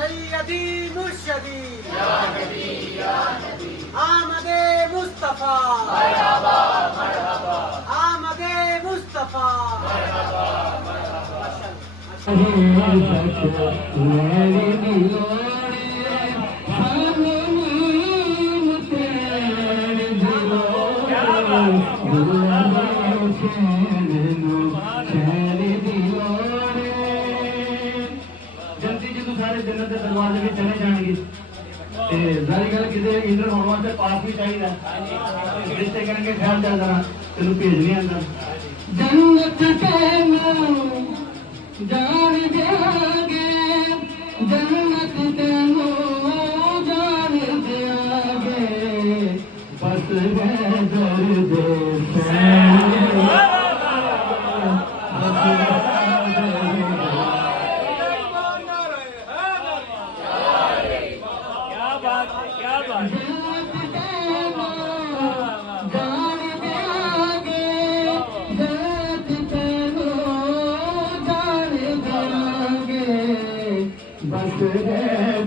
सैयदी मुर्शदी आमदे मुस्तफा आमदे मुस्तफा जल्दी जो सारे जन्नत के दरवाजे में चले जाएंगे सारी गल किसी इंटर होने वास्ते पास भी चाहिए रिश्ते करेंगे ख्याल चल जरा तेन भेजने अंदर जन्नत तेनू जान देंगे जन्नत तेनू जान देंगे बस दर्द बस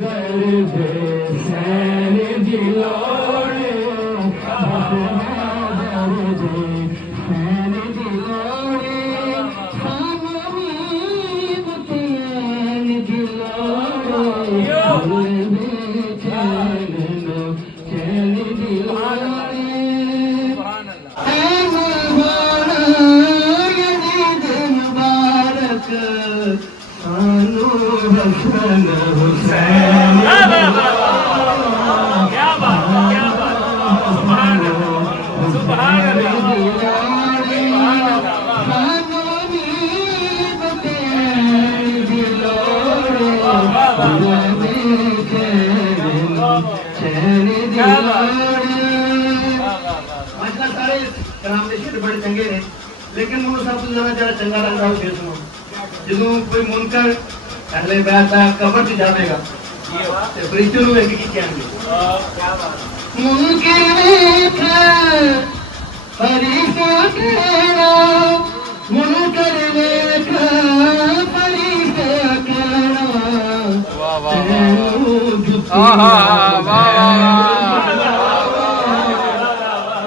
दर्द सैन दिलोड़े बस दर्द सैन दिलोड़े खामीब तेन दिलोड़े चैन दिलोड़े मुबारक सानू हसन हुसैन क्या बात सुभान अल्लाह सारे कलाम के शेर बड़े चंगे ने लेकिन मैं सब तो ज्यादा चंगा लगता है शेर सुनो जो कोई मुनकर पहले बैठा कब्र से जाएगा ते फरिश्ते नु वेख के कहेंगे क्या बात मुनकर वेख फरिश्ते कहना मुनकर वेख फरिश्ते कहना वाह वाह वाह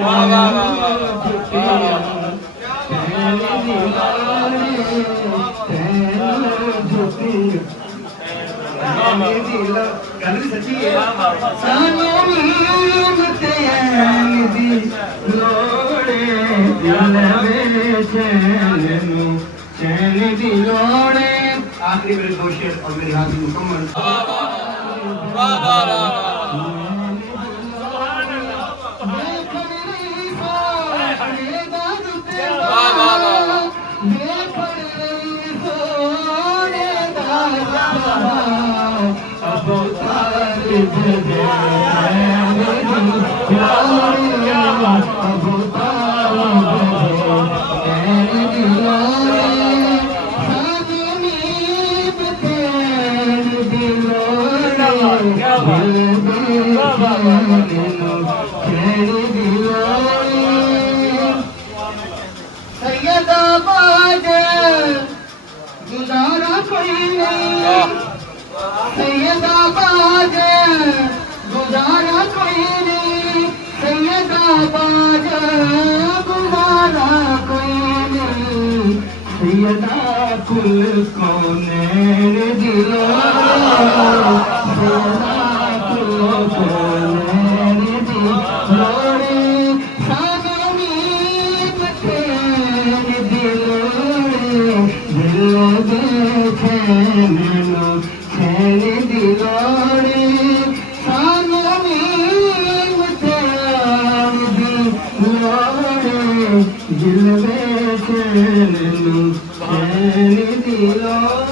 वाह वाह वाह गल भी सच्ची है सानू तेन दी लोड़े दिल में चैन दी लोड़े आखिरी मेरे दो शेर और मेरी हाजिरी मुकम्मल वाह वाह वाह सैयदाबाद गुजारा कोई नहीं सैयदाबाद गुजारा कोई नहीं सैयदाबाद गुजारा कोई नहीं सैयदा कुल कौनैन दिलो सैयदा कुल कौनैन दिलो चैन दिलोड़े सानू नीम चैन दिलोड़े दिल में चैन दिलोड़े